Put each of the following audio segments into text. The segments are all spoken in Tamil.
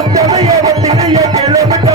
உத்தமைய ஒத்திகைய கிளம்பிட்டாளா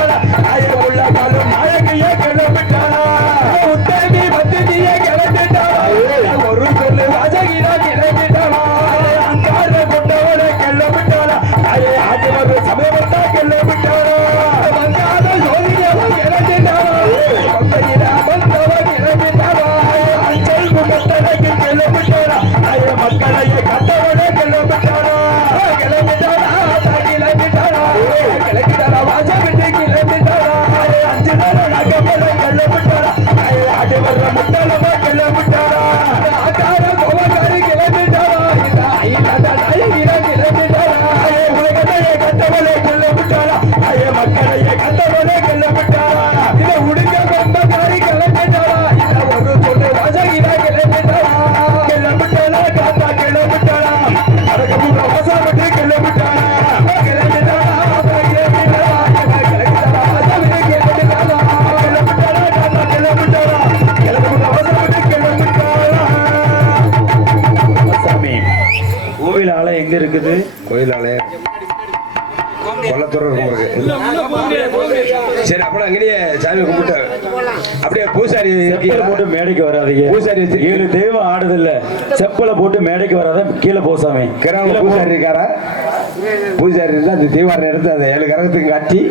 எங்க இருக்குது? கோயிலாலே கொல்லத்தூர் இருக்கும் உங்களுக்கு சரி அப்புறம் அங்கேயே சாமி கும்பிட்டு அப்படியே பூசாரி? போட்டு மேடைக்கு வராதீங்க. பூசாரி ஏழு தெய்வம் ஆடுது இல்ல செப்பலை போட்டு மேடைக்கு வராத கீழே போ சாமி. கிராம. பூசாரி இருக்காரா? பூசாரி இருந்தா அந்த தீவாரம் எடுத்து அந்த ஏழு கரகத்துக்கு காட்டி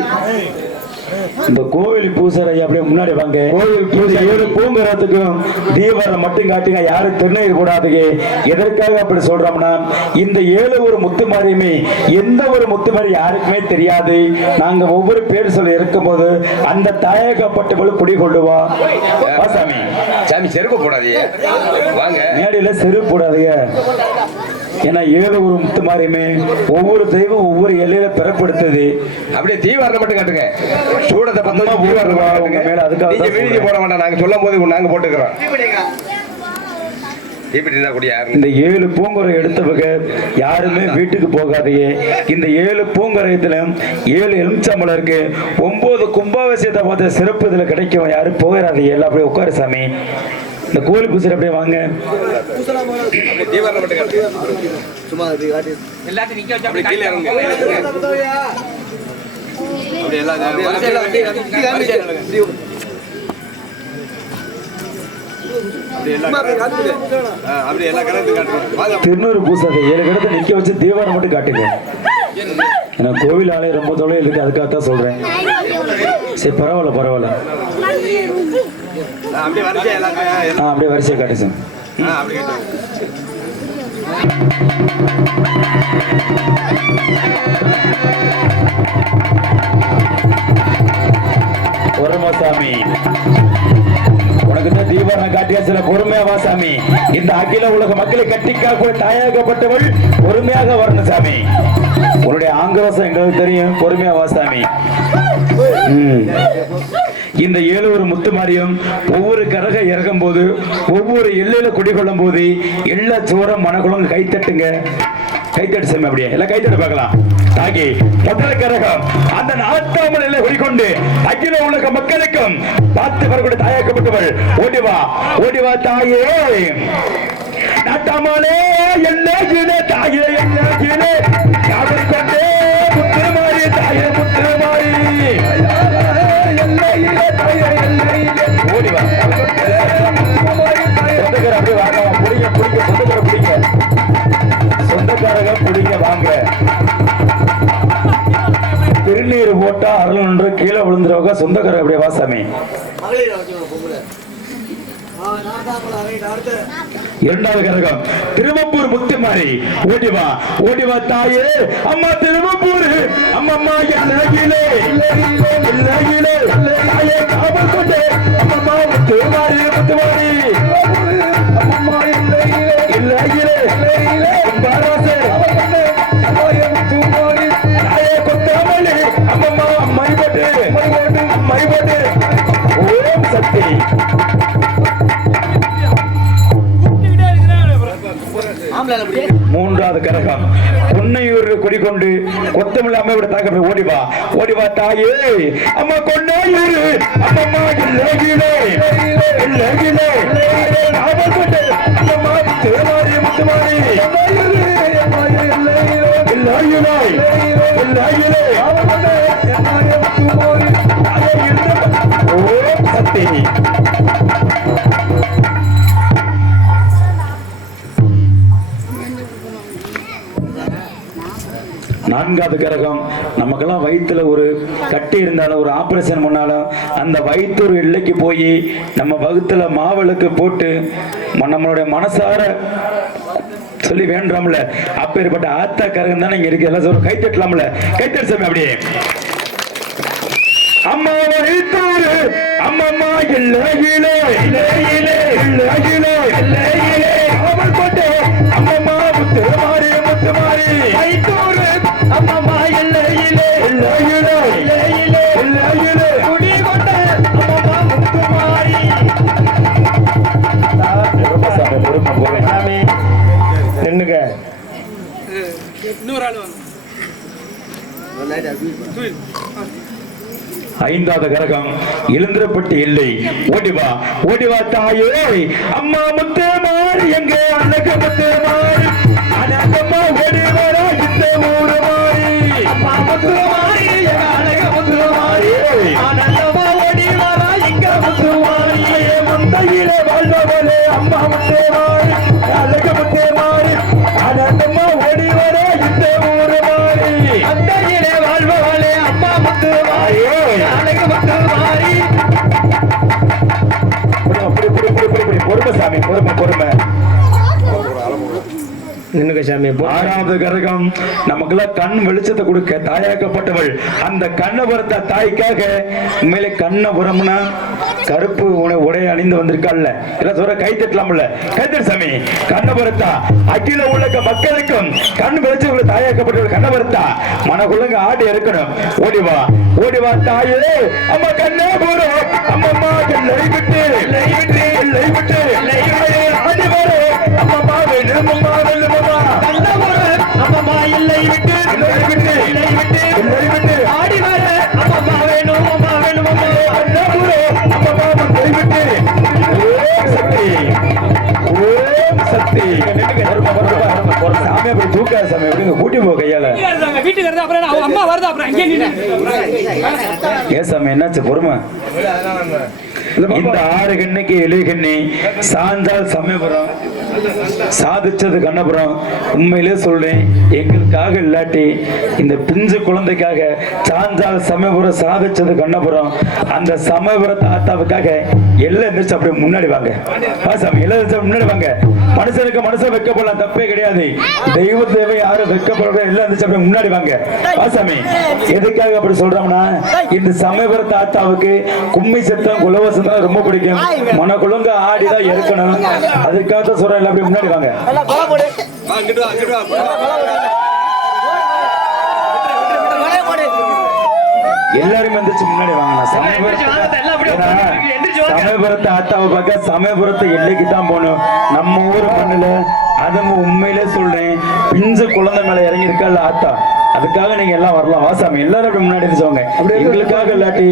இந்த கோவில் பூசாரி ஐயா அப்படியே முன்னாடி வாங்க. கோவில். இந்த ஏழு பூங்கரத்துக்கும் தீபாவளி மட்டும் காட்டுங்க யாரும் திருநீர் கூடாதுங்க எதற்காக அப்படி சொல்றோம்னா இந்த ஏழு ஒரு முத்து மாறியுமே எந்த ஒரு முத்து மாறி யாருக்குமே தெரியாது. நாங்க ஒவ்வொரு பேர் சொல்ல இருக்கும்போது அந்த தாயகப்பட்டவள் குடி கொள்ளுவா. வா சாமி சாமி செருப்பு போடாதீங்க. வாங்க. மேடையில செரு போடாதீங்க. ஏன்னா ஏழு ஒரு முத்து மாறியுமே ஒவ்வொரு தெய்வம் ஒவ்வொரு எல்லையில பிறப்படுத்துது. அப்படியே தீவாரம் மட்டும் காட்டுங்க. சூடத்தை பத்து அம்மா தீவாரம் உங்க மேல அதுக்காக நீங்க சொல்றேன். போட வேண்டாம். நாங்க சொல்லும் போது நாங்க போட்டுக்கிறோம். இந்த ஏழு பூங்குறை எடுத்தவங்க யாருமே வீட்டுக்கு போகாதீங்க. இந்த ஏழு பூங்குறையத்துல ஏழு எலுமிச்சம்பளம் இருக்கு. ஒன்பது கும்பாபிஷேகத்தை பார்த்த சிறப்பு இதுல கிடைக்கும். யாரும் போகிறாதீங்க எல்லாம் அப்படியே உட்காரு சாமி. இந்த கோயில் பூசர் அப்படியே வாங்க. கீழே திருநூறு பூசாதை ஏழு கடத்தை நிக்க வச்சு தீவாரம் மட்டும் காட்டுங்க. ஏன்னா கோவில் ஆலயம் ரொம்ப தொலைவில் இருக்கு அதுக்காக தான் சொல்றேன். சரி பரவாயில்ல பரவாயில்ல. ஆ, அப்படியே வரிசை வரிசையை காட்டு சாமி ஆ, அப்படியே காட்டுங்க. காட்டியா சில பொறுமையா வா சாமி. இந்த அகில உலக மக்களை கட்டிக்காக்க தாயாகப்பட்டவள் பொறுமையாக வரணும் சாமி. உன்னுடைய ஆங்கிரோசம் எங்களுக்கு தெரியும். பொறுமையா வா சாமி. இந்த ஏழு ஒரு முத்து ஒவ்வொரு கரக இறக்கும் போது ஒவ்வொரு எல்லையில குடிகொள்ளும் போது எல்லா சோரம் மனக்குளம் கைத்தட்டுங்க. கைத்தட்டு சாமி அப்படியே. எல்லாம் கைத்தட்டு பார்க்கலாம். தாக்கி முதல் கரகம் அந்த நாட்டாமல் எல்லாம் குடிக்கொண்டு அகில உலக மக்களுக்கும் பார்த்து வரக்கூடிய தாயாக்கப்பட்டவள் ஓடிவா ஓடிவா தாயே. நாட்டாமலே என்ன தாயே என்ன யாரும் கொண்டே. உங்க விழுந்துருவாங்க சொந்தக்காரங்க அப்படியே வாசாமி இரண்டாவது கரகம் திருவப்பூர் முத்துமாரி. ஓடிவா ஓடிவா தாயே. அம்மா திருவப்பூர். அம்மம்மா எல்லையிலே மூன்றாவது கரகம். பொன்னையூர் குடிக்கொண்டு கொத்தமிழ் அம்மையோட தாக்கம் ஓடிவா ஓடிவா தாயே. அம்மா கொன்னையூர் அம்மம்மா இல்லகிலே இல்லகிலே நாவல் தேவாரி முத்துமாரி. இல்லகிலே இல்லகிலே ஐந்தாவது கிரகம் நமக்கெல்லாம் வயித்துல ஒரு கட்டி இருந்தாலும் ஒரு ஆபரேஷன் பண்ணாலும் அந்த வயிற்று எல்லைக்கு போய் நம்ம வகுத்துல மாவளுக்கு போட்டு நம்மளுடைய மனசார சொல்லி வேண்டாம்ல அப்பேற்பட்ட ஆத்தா கரகம் தானே இங்க இருக்கு. எல்லாம் சொல்ற கை தட்டலாம்ல. கை தட்டு சாமி அப்படியே. அம்மா வைத்தூரு அம்மம்மா இல்லை இல்லை இல்லை இல்லை இல்லை அவள் கொண்டு அம்மம்மா முத்து மாறி முத்து மாறி. நின்னுங்க ஐந்தாவது கரகம் இளந்திரப்பட்டி இல்லை ஓடிவா ஓடிவா தாயே. அம்மா முத்தே மாறி எங்க? அண்ணக முத்தே மாறி. சாமி. ஆறாவது கரகம் நமக்கு கண் வெளிச்சத்தை கொடுக்க தாயாக்கப்பட்டவள். அந்த கண்ணை தாய்க்காக உண்மையிலே கண்ணபுரம்னா கருப்பு உடை அணிந்து வந்திருக்காள்ல. எல்லாம் சொல்ற கை தட்டலாம்ல. கை சாமி. கண்ணை அகில உலக மக்களுக்கும் கண் வெளிச்சம் தாயாக்கப்பட்டவள் கண்ணை மனக்குள்ளங்க ஆடி இருக்கணும். ஓடிவா ஓடிவா தாயே. அம்மா கண்ணே போறோம் அம்மம்மா லை லைவிட்டு லைவிட்டு விட்டு லை விட்டு. லை விட்டு ஆடி வரும் அம்மம்மா அம்மா. என்னாச்சு? பொறுமை? இந்த ஆறு கண்ணுக்கு எலி கண்ணி சாந்தால் சமயபுரம். சாதிச்சது கண்ணபுரம் உண்மையிலே சொல்றேன் எங்களுக்காக இல்லாட்டி இந்த பிஞ்சு குழந்தைக்காக சாஞ்சால் சமயபுரம் சாதிச்சது கண்ணபுரம் அந்த சமயபுர தாத்தாவுக்காக எல்லாம் எந்திரிச்சு அப்படியே முன்னாடி வாங்க. சாமி எல்லாம் முன்னாடி வாங்க. மனுஷனுக்கு மனுஷன் வெக்கப்படலாம் தப்பே கிடையாது. தெய்வ தேவை யாரும் வைக்கப்படுற எல்லாம் எந்திரிச்சு அப்படியே முன்னாடி வாங்க. வா சாமி எதுக்காக அப்படி சொல்றோம்னா இந்த சமயபுர தாத்தாவுக்கு கும்மி சத்தம் குலவசம் தான் ரொம்ப பிடிக்கும். மனக்குழுங்க ஆடிதான் இருக்கணும் அதுக்காக சொல்றேன் எல்லாம் முன்னாடி வாங்க. எல்லாரும் எந்திரிச்சு முன்னாடி வாங்க சமயபுரத்து சமயபுரத்து ஆத்தாவை பார்க்க சமயபுரத்து எல்லைக்கு தான் போகணும். நம்ம ஊர் மண்ணுல அதுவும் உண்மையிலே சொல்றேன் பிஞ்சு குழந்தை மேல இறங்கி இருக்கா ஆத்தா? அதுக்காக நீங்க எல்லாம் வரலாம். வாசாமி எல்லாரும் அப்படி முன்னாடி வாங்க. எங்களுக்காக இல்லாட்டி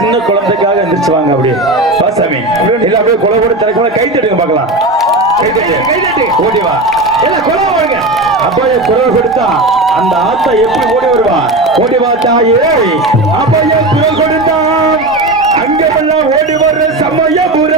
சின்ன குழந்தைக்காக எந்திரிச்சு வாங்க அப்படியே. வாசாமி எல்லாம் அப்படியே கொலை கூட திறக்க கை தட்டுங்க பார்க்கலாம். ஓடி வா. எல்லாம் கொலை வாங்க. அப்பா குரல் கொடுத்தா அந்த ஆத்தா எப்படி ஓடி வருவா? ஓடி வா தாயே. அப்பைய குரல் கொடுத்தான் அங்கமெல்லாம் ஓடி வர்ற சமயபுரத்து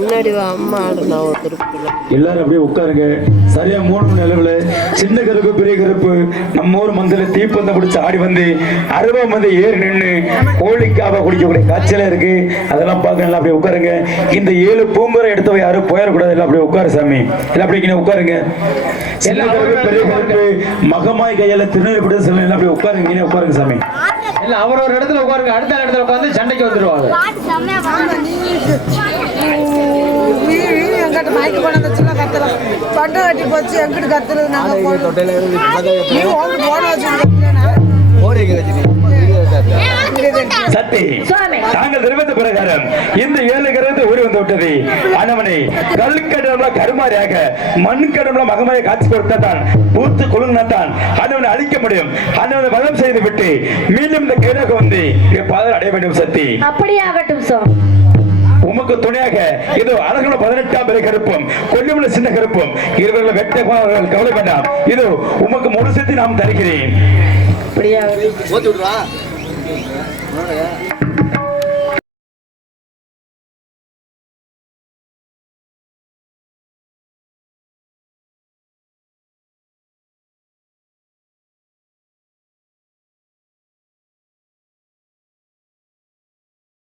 முன்னாடி வா அம்மா ஆடுனா ஒரு திருப்பில எல்லாரும் அப்படியே உட்காருங்க. சரியா மூணு மணி அளவுல சின்ன கருப்பு பெரிய கருப்பு நம்ம ஊர் மந்தில தீப்பந்தம் பிடிச்சு ஆடி வந்து அருவா வந்து ஏறி நின்று கோழிக்காக குடிக்கக்கூடிய காய்ச்சல இருக்கு. அதெல்லாம் பார்க்க அப்படியே உட்காருங்க. இந்த ஏழு பூம்பரை எடுத்தவ யாரும் போயிடக்கூடாது. எல்லாம் அப்படியே உட்காரு சாமி. எல்லாம் அப்படியே உட்காருங்க. சின்ன கருப்பு பெரிய கருப்பு மகமாய் கையால திருநெல் பிடிச்ச சொல்லி எல்லாம் அப்படியே உட்காருங்க. உட்காருங்க சாமி. இல்ல அவர் ஒரு இடத்துல உட்காருங்க அடுத்த இடத்துல உட்காந்து சண்டைக்கு வந்துருவாங்க. எங்கிட்ட மைக்கு கொண்டு வச்சுல கத்தலாம் தொண்டை கட்டி போச்சு எங்கிட்ட கத்துறது நாங்க போனோம். நீ ஓட்டு போன சத்தி தாங்கள் தெரிவித்த பிரகாரம் இந்த ஏழு கிரகத்தை ஓடி வந்து விட்டது. ஆனவனை கல்கடம்ல கருமாரியாக மண் கடம்ல மகமாயை காட்சி கொடுத்தான் பூத்து குலுங்கினத்தான் ஆனவனை அழிக்க முடியும். ஆனவனை வதம் செய்து விட்டு மீண்டும் இந்த கைலாக வந்து பாதம் அடைய வேண்டும் சத்தி. அப்படியே ஆகட்டும் சுவாமி. உமக்கு துணையாக இது அழகுல பதினெட்டாம் பிறை கருப்பும் கொல்லுமுள்ள சின்ன கருப்பும் இருவர்கள் வெட்ட கவலை வேண்டாம். இது உமக்கு முழு சக்தி நாம் தருகிறேன். அப்படியே ஆகட்டும்